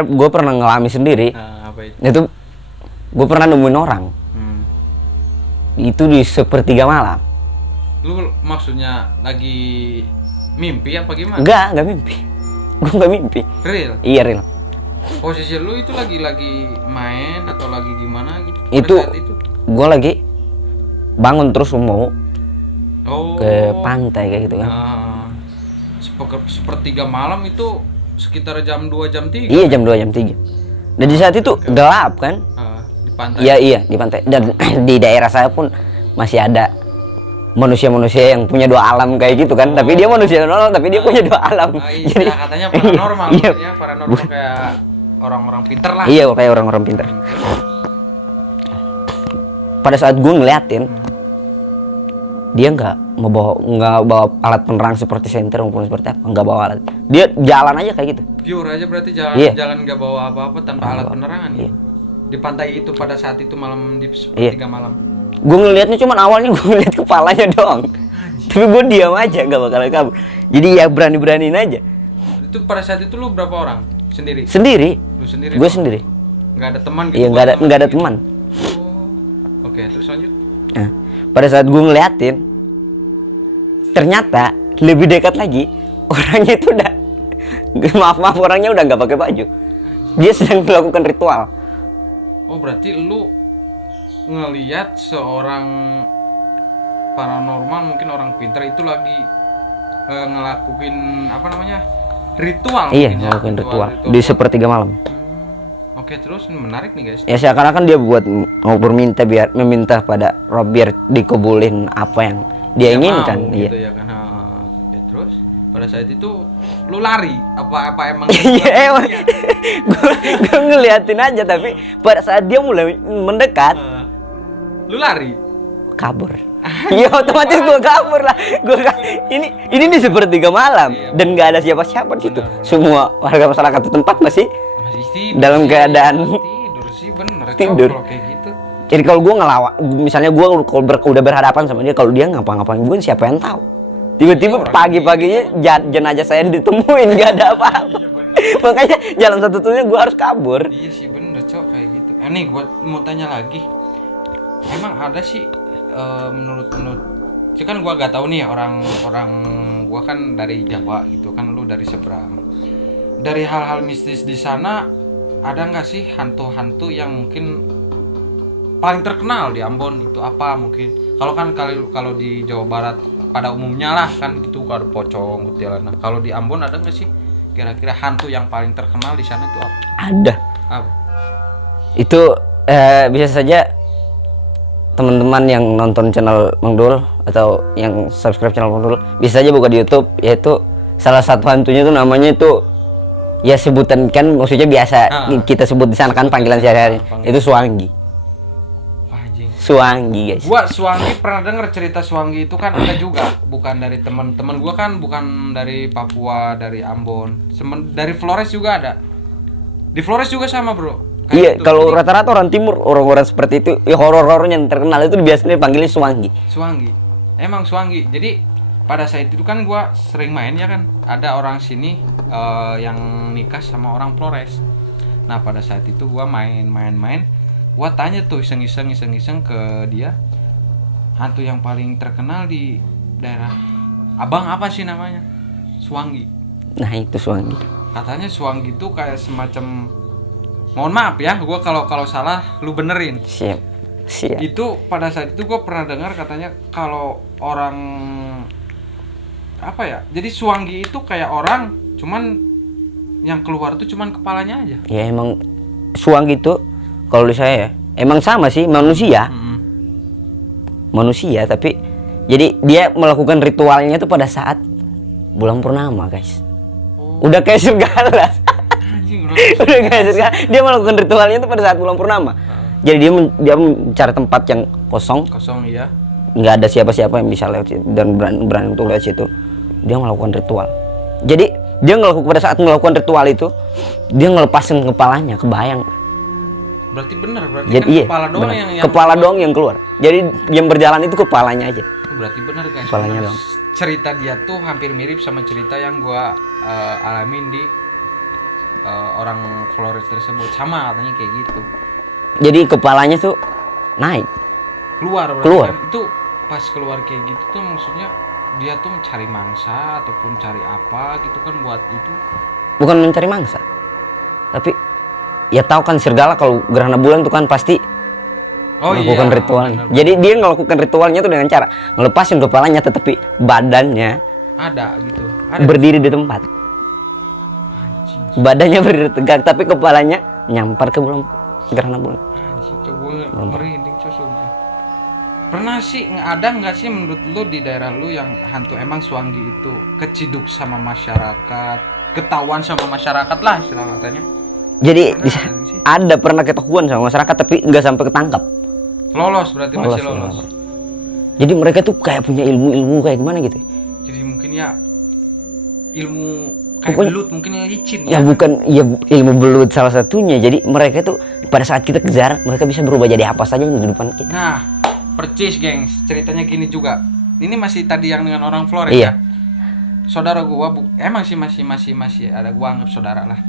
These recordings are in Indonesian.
gue pernah ngalami sendiri. Apa itu? Itu gue pernah nemuin orang. Itu di sepertiga malam. Lu maksudnya lagi mimpi apa gimana? Enggak mimpi. Gue nggak mimpi. Real? Iya real. Posisi lu itu lagi main atau lagi gimana gitu? Itu gue lagi bangun terus mau ke pantai kayak gitu kan. Sepertiga malam itu sekitar jam 2 jam 3. Iya jam 2 jam 3. Dan di saat itu gelap kan? Di pantai. Iya di pantai. Dan di daerah saya pun masih ada manusia-manusia yang punya 2 alam kayak gitu kan. Tapi dia manusia normal tapi dia punya 2 alam. Iya, Jadi katanya paranormal iya. ya, paranormal kayak orang-orang pinter lah. Iya kayak orang-orang pintar. Pada saat gue ngeliatin, dia nggak bawa alat penerang seperti senter maupun seperti apa, nggak bawa alat. Dia jalan aja kayak gitu. Pure aja berarti jalan, Iya. jalan nggak bawa apa-apa tanpa alat penerangan Iya. gitu. Di pantai itu pada saat itu malam di sepertiga malam. Gue ngeliatnya cuman awalnya gue ngeliat kepalanya doang. Tapi gue diam aja nggak bakalan kabur. Jadi ya berani-beraniin aja. Itu pada saat itu lu berapa orang? Sendiri? Sendiri. Lu sendiri? Gue sendiri. Nggak ada teman gitu? Iya nggak ada gitu? teman. Oke, terus lanjut. Nah, pada saat gue ngeliatin, ternyata lebih dekat lagi orangnya itu udah maaf orangnya udah nggak pakai baju. Dia sedang melakukan ritual. Oh berarti lu ngelihat seorang paranormal mungkin orang pintar itu lagi ngelakuin apa namanya ritual. Iya mungkin ya? ngelakuin ritual di sepertiga malam. Oke, terus menarik nih guys. Ya seakan-akan dia mau meminta pada Rob biar dikabulin apa yang dia inginkan. Gitu Iya. ya kan. Ya, terus pada saat itu lu lari apa emang? Iya emang. Gue ngeliatin aja tapi pada saat dia mulai mendekat, lu lari. kabur. Iya otomatis gue kabur lah. Ini di sepertiga malam dan nggak ada siapa-siapa di situ. Semua warga masyarakat setempat masih dalam keadaan tidur sih bener. Tidur. Kalau kayak gitu. Jadi kalau gue ngelawak, misalnya gue udah berhadapan sama dia, kalau dia ngapa-ngapain gue siapa yang tahu? Tiba-tiba pagi-paginya jenazah saya ditemuin nggak ada apa-apa. Makanya jalan satu-satunya gue harus kabur. Iya sih bener cok kayak gitu. Nih gue mau tanya lagi. Emang ada sih menurut sih kan gue gak tahu nih orang gue kan dari Jawa gitu kan, lu dari seberang. Dari hal-hal mistis di sana ada nggak sih hantu-hantu yang mungkin paling terkenal di Ambon itu apa mungkin? Kalau kan kalau di Jawa Barat pada umumnya lah kan itu ada pocong, kuntilanak. Kalau di Ambon ada nggak sih kira-kira hantu yang paling terkenal di sana itu apa? Ada. Apa? Itu bisa saja teman-teman yang nonton channel Mang Dul atau yang subscribe channel Mang Dul bisa saja buka di YouTube, yaitu salah satu hantunya itu namanya itu ya sebutan kan maksudnya biasa kita sebut di sana kan panggilan sehari-hari itu Suanggi. Suanggi guys. Gua Suanggi pernah denger cerita Suanggi itu kan ada juga, bukan dari teman-teman gua kan, bukan dari Papua, dari Ambon, dari Flores juga ada. Di Flores juga sama bro. Kayak Iya, gitu. kalau rata-rata orang timur, orang-orang seperti itu, ya horor-horor yang terkenal itu biasanya dipanggilnya Suanggi. Suanggi. Emang Suanggi. Jadi pada saat itu kan gua sering main ya kan. Ada orang sini yang nikah sama orang Flores. Nah, pada saat itu gua main. Gua tanya tuh iseng-iseng ke dia. Hantu yang paling terkenal di daerah Abang apa sih namanya? Suanggi. Nah, itu Suanggi. Katanya Suanggi itu kayak semacam, mohon maaf ya, gue kalau salah lu benerin. Siap. Itu pada saat itu gue pernah dengar katanya kalau orang apa ya, jadi Suanggi itu kayak orang, cuman yang keluar tuh cuman kepalanya aja. Ya emang Suanggi itu kalau di saya ya, emang sama sih manusia. Manusia tapi jadi dia melakukan ritualnya itu pada saat bulan purnama guys. Udah kayak serigala. Udah kayak serigala. Dia melakukan ritualnya itu pada saat bulan purnama. Jadi dia mencari tempat yang kosong Iya. nggak ada siapa-siapa yang bisa lewat situ dan berani untuk lewat situ. Dia melakukan ritual. Jadi dia pada saat melakukan ritual itu dia ngelepasin kepalanya, kebayang. Berarti benar, Jadi, kan iya, kepala doang bener. yang Kepala doang yang keluar. Jadi yang berjalan itu kepalanya aja. Berarti benar guys. Kepalanya doang. Cerita dia tuh hampir mirip sama cerita yang gua alamin di orang Flores tersebut, sama katanya kayak gitu. Jadi kepalanya tuh naik. Keluar berarti Keluar. kan. Itu pas keluar kayak gitu tuh maksudnya dia tuh mencari mangsa ataupun cari apa gitu kan buat itu. Bukan mencari mangsa, tapi ya tahu kan serigala kalau gerhana bulan tuh kan pasti melakukan ritualnya. benar. Jadi dia melakukan ritualnya tuh dengan cara ngelepasin kepalanya, tetapi badannya Ada gitu. Ada. berdiri di tempat. Anjing. Badannya berdiri tegak, tapi kepalanya nyampar ke bulan gerhana bulan. Anjing, coba merinding coba sumpah. Pernah sih ada nggak sih menurut lu di daerah lu yang hantu emang Suanggi itu keciduk sama masyarakat, ketahuan sama masyarakat lah istilah katanya. Jadi Pernah ada sih? ada pernah ketahuan sama masyarakat, tapi nggak sampai ketangkap. Lolos berarti masih lolos. Jadi mereka tuh kayak punya ilmu-ilmu kayak gimana gitu. Jadi mungkin ya ilmu kayak Pokoknya- belut mungkin ya licin Ya bukan, ya ilmu belut salah satunya. Jadi mereka tuh pada saat kita kejar, mereka bisa berubah jadi apa saja di depan kita. Nah, percis gengs, ceritanya gini juga. Ini masih tadi yang dengan orang Flores Iya. ya. Saudara gua emang sih masih ada, gua anggap saudara lah.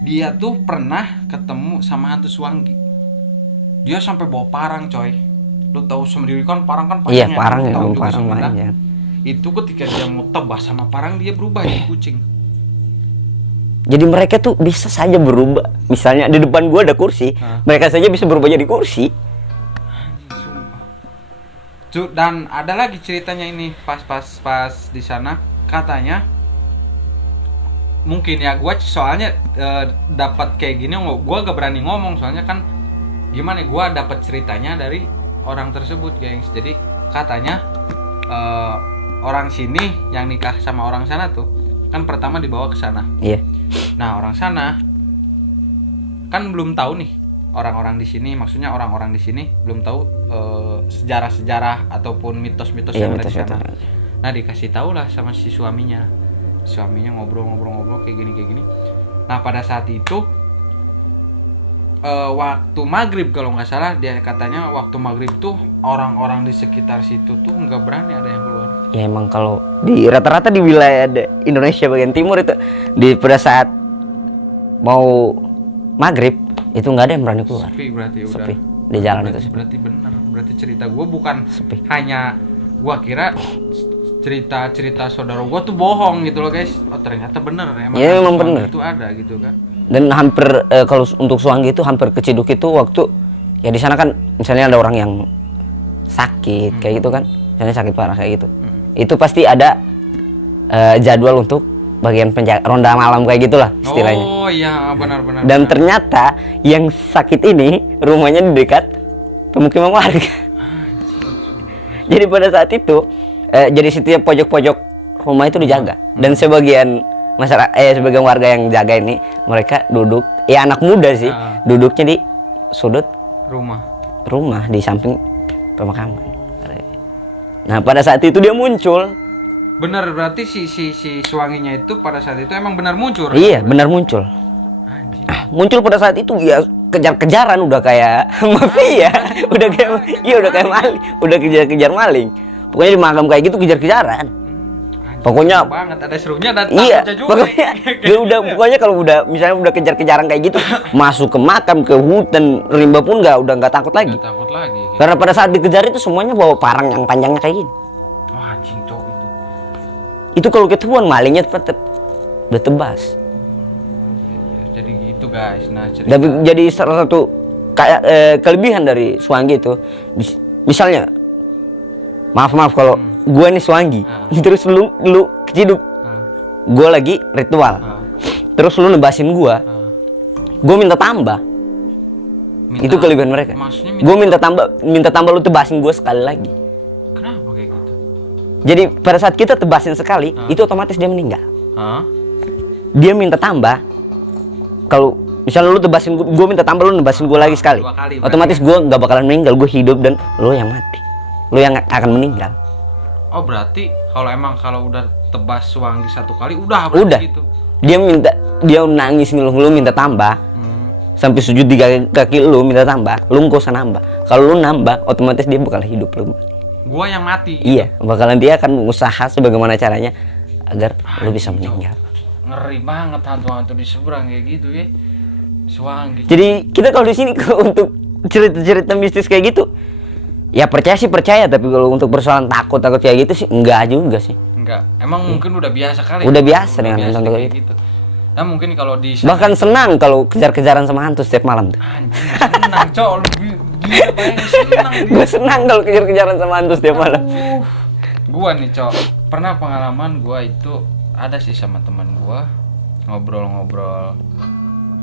Dia tuh pernah ketemu sama hantu Suanggi. Dia sampai bawa parang, coy. Lu tahu sendiri kan parang kan Iya, panjangnya, parang lu ya, tahu juga parang sebenarnya. main ya. Itu ketika dia mau tebas sama parang dia berubah jadi kucing. Jadi mereka tuh bisa saja berubah. Misalnya di depan gua ada kursi, Hah? mereka saja bisa berubah jadi kursi. Sumpah. Dan ada lagi ceritanya ini pas di sana katanya mungkin ya gua soalnya dapat kayak gini gua gak berani ngomong soalnya kan gimana gua dapat ceritanya dari orang tersebut gengs. Jadi katanya orang sini yang nikah sama orang sana tuh kan pertama dibawa ke sana. Iya. Nah, orang sana kan belum tahu nih orang-orang di sini, maksudnya orang-orang di sini belum tahu sejarah-sejarah ataupun mitos-mitos Iya, yang ada di mitos-mitos. sana. Nah, dikasih tahu lah sama si suaminya. Suaminya ngobrol-ngobrol kayak gini. Nah, pada saat itu waktu maghrib kalau nggak salah dia katanya waktu maghrib tuh orang-orang di sekitar situ tuh nggak berani ada yang keluar. Ya emang kalau di rata-rata di wilayah Indonesia bagian timur itu pada saat mau maghrib itu nggak ada yang berani keluar. Sepi berarti udah. Sepi di jalan itu. Sepi. Berarti benar. Berarti cerita gue bukan Sepi. hanya gua kira cerita saudara gua tuh bohong gitu loh guys. Oh ternyata bener emang. Ya, emang Suanggi bener. itu ada gitu kan. Dan hampir kalau untuk Suanggi itu hampir keciduk itu waktu ya di sana kan misalnya ada orang yang sakit kayak gitu kan, misalnya sakit parah kayak gitu. Itu pasti ada jadwal untuk bagian ronda malam kayak gitulah istilahnya. Oh iya benar-benar. Dan ternyata yang sakit ini rumahnya di dekat pemukiman warga. Jadi pada saat itu jadi setiap pojok-pojok rumah itu dijaga dan sebagian masyarakat sebagian warga yang jaga ini mereka duduk ya anak muda sih duduknya di sudut rumah di samping pemakaman. Nah pada saat itu dia muncul. Bener berarti si Suanginya itu pada saat itu emang benar muncul. Iya benar muncul. Anjing. Muncul pada saat itu ya kejar-kejaran udah kayak mafia, udah kayak maling, udah kejar-kejar maling. Pokoknya di makam kayak gitu kejar-kejaran. Pokoknya Seru banget ada serunya dan iya, takutnya juga. pokoknya dia udah pokoknya kalau udah misalnya udah kejar-kejaran kayak gitu, masuk ke makam, ke hutan, rimba pun udah nggak takut lagi. Nggak takut lagi. Karena pada saat dikejar itu semuanya bawa parang yang panjangnya kayak gini. Wah anjing cok itu. Itu kalau ketahuan malingnya tetep udah tebas. Jadi gitu guys. Nah cerita. Jadi salah satu kayak kelebihan dari Suanggi itu, misalnya, maaf kalau gua nih Suanggi, terus lu keciduk, gua lagi ritual, terus lu nebasin gua minta tambah. Itu kelebihan mereka. Maksudnya Gua minta tambah lu tebasin gua sekali lagi. kenapa kayak gitu? Jadi pada saat kita tebasin sekali, itu otomatis dia meninggal. Hah? Dia minta tambah. Kalau misalnya lu tebasin gua minta tambah, lu nebasin gua lagi sekali. 2 kali berarti. Otomatis gua nggak bakalan meninggal, gua hidup dan lu yang mati. Lu yang akan meninggal. Oh berarti kalau udah tebas Suanggi 1 kali udah berarti Udah. gitu. Dia nangis nih lu minta tambah. Sampai sujud di kaki lu minta tambah, lu nggak usah nambah. Kalau lu nambah, otomatis dia bakal hidup lu. Gua yang mati. Iya, bakalan dia akan berusaha sebagaimana caranya agar lu bisa meninggal. ngeri banget hantu-hantu di seberang kayak gitu ya. Suang gitu. Jadi kita kalau di sini kalau untuk cerita-cerita mistis kayak gitu, ya percaya sih percaya, tapi kalau untuk persoalan takut kayak gitu sih enggak juga sih. Enggak. Emang mungkin udah biasa kali. Udah biasa dengan biasa hantu kayak gitu. Nah, mungkin kalau di sana- Bahkan senang kalau kejar-kejaran sama hantu setiap malam tuh. anjing senang, Cok. Lu gila bayangin senang dia. Gue senang kalau kejar-kejaran sama hantu setiap malam. Gua nih, Cok. Pernah pengalaman gua itu ada sih sama teman gua ngobrol-ngobrol.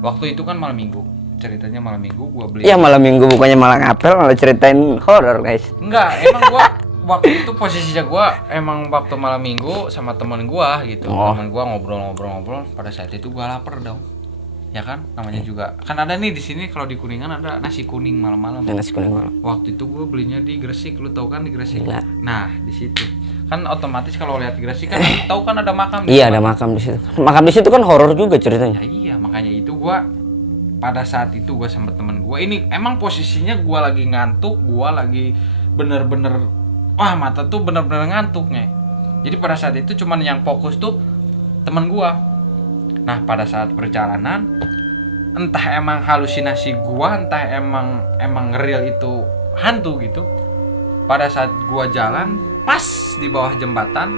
Waktu itu kan malam minggu. Ceritanya malam minggu gua beli. Iya malam minggu bukannya malah ngapel, malah ceritain horor guys. Enggak, emang gua waktu itu posisinya gua emang waktu malam minggu sama temen gua gitu. Oh. Temen gua ngobrol-ngobrol. Pada saat itu gua lapar dong. Ya kan? Namanya juga. Kan ada nih di sini kalau di Kuningan ada nasi kuning malam-malam. Nasi kuning malam. Waktu itu gue belinya di Gresik, lu tahu kan di Gresik? Gila. Nah di situ kan otomatis kalau lihat di Gresik kan lu tahu kan ada makam. di Iya sana. ada makam di situ. Makam di situ kan horor juga ceritanya. Ya iya makanya itu gue pada saat itu gue sama temen gue ini emang posisinya gue lagi ngantuk, gue lagi bener-bener wah mata tuh bener-bener ngantuk nih. Jadi pada saat itu cuman yang fokus tuh temen gue. Nah pada saat perjalanan entah emang halusinasi gua, entah emang real itu hantu gitu. Pada saat gua jalan, pas di bawah jembatan,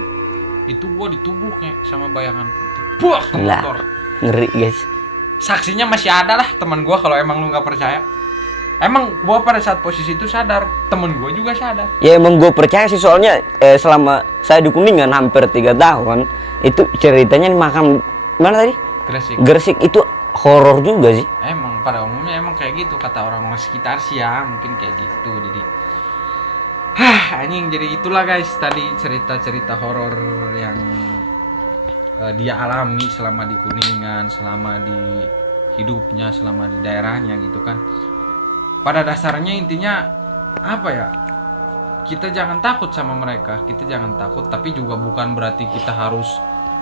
itu gua ditubuh kayak sama bayangan putih. Buah ke Gila. motor. Ngeri guys. Saksinya masih ada lah teman gua kalau emang lu nggak percaya. Emang gua pada saat posisi itu sadar, temen gua juga sadar. Ya emang gue percaya sih soalnya selama saya di Kuningan hampir 3 tahun itu ceritanya di makam mana tadi? Gresik. Gresik itu horor juga sih. Emang pada umumnya emang kayak gitu kata orang-orang sekitar sih ya, mungkin kayak gitu. Jadi anjing, jadi itulah guys tadi cerita-cerita horor yang dia alami selama di Kuningan, selama di hidupnya, selama di daerahnya gitu kan. Pada dasarnya intinya apa ya? Kita jangan takut sama mereka, kita jangan takut, tapi juga bukan berarti kita harus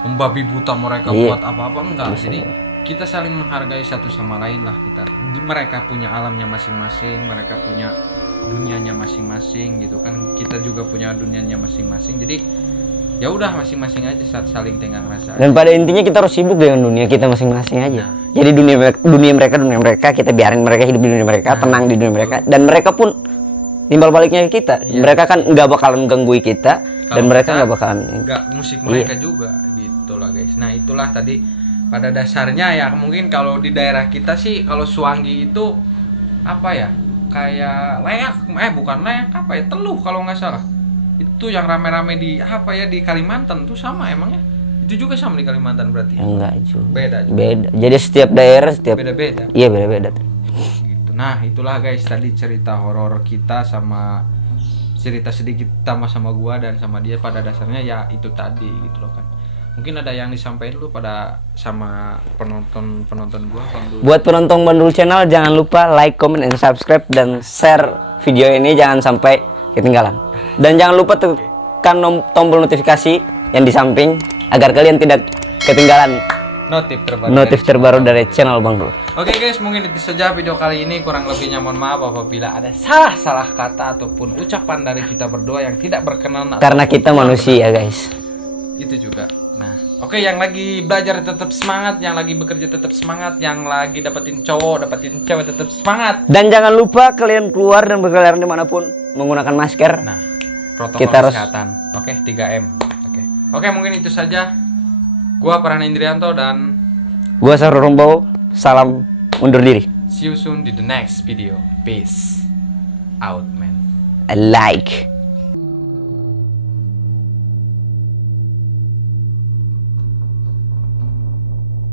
membabi buta mereka Iya. buat apa-apa, enggak. Jadi kita saling menghargai satu sama lain lah kita. Mereka punya alamnya masing-masing, mereka punya dunianya masing-masing gitu kan. Kita juga punya dunianya masing-masing. Jadi ya udah masing-masing aja saling tenggang rasa. Dan pada intinya kita harus sibuk dengan dunia kita masing-masing aja. Nah. Jadi dunia mereka kita biarin mereka hidup di dunia mereka, tenang di dunia mereka, dan mereka pun timbal baliknya ke kita. Iya. Mereka kan nggak bakalan gangguin kita, dan Kalau mereka kita nggak bakalan. nggak musik mereka juga gitu lah guys. Nah itulah tadi pada dasarnya ya mungkin kalau di daerah kita sih kalau Suwangi itu apa ya kayak leak bukan leak apa ya teluh kalau nggak salah itu yang rame-rame di apa ya di Kalimantan tuh sama emangnya itu juga sama di Kalimantan berarti Ya, enggak juga. beda juga. Beda. Jadi setiap daerah setiap. Beda-beda Iya beda-beda. gitu. Nah itulah guys tadi cerita horor kita sama cerita sedikit sama gua dan sama dia pada dasarnya ya itu tadi gitu loh kan. Mungkin ada yang disampaikan dulu pada sama penonton gua Bang Dul. Buat penonton Bandul Channel jangan lupa like, comment, and subscribe dan share video ini jangan sampai ketinggalan. Dan jangan lupa tekan tombol notifikasi yang di samping agar kalian tidak ketinggalan notif terbaru dari channel Bang Dul. Oke guys, mungkin itu saja video kali ini. Kurang lebihnya mohon maaf apabila ada salah kata ataupun ucapan dari kita berdua yang tidak berkenan. Karena kita manusia guys. Itu juga. Nah, oke yang lagi belajar tetap semangat, yang lagi bekerja tetap semangat, yang lagi dapetin cowok, dapetin cewek tetap semangat. Dan jangan lupa kalian keluar dan berkeliaran dimanapun menggunakan masker. Nah, protokol Kita harus- kesehatan. Oke, 3M. Oke, mungkin itu saja. Gua Farhan Indrianto dan Gua Sahrul Rombau, salam undur diri. see you soon di the next video. Peace out, man. Like.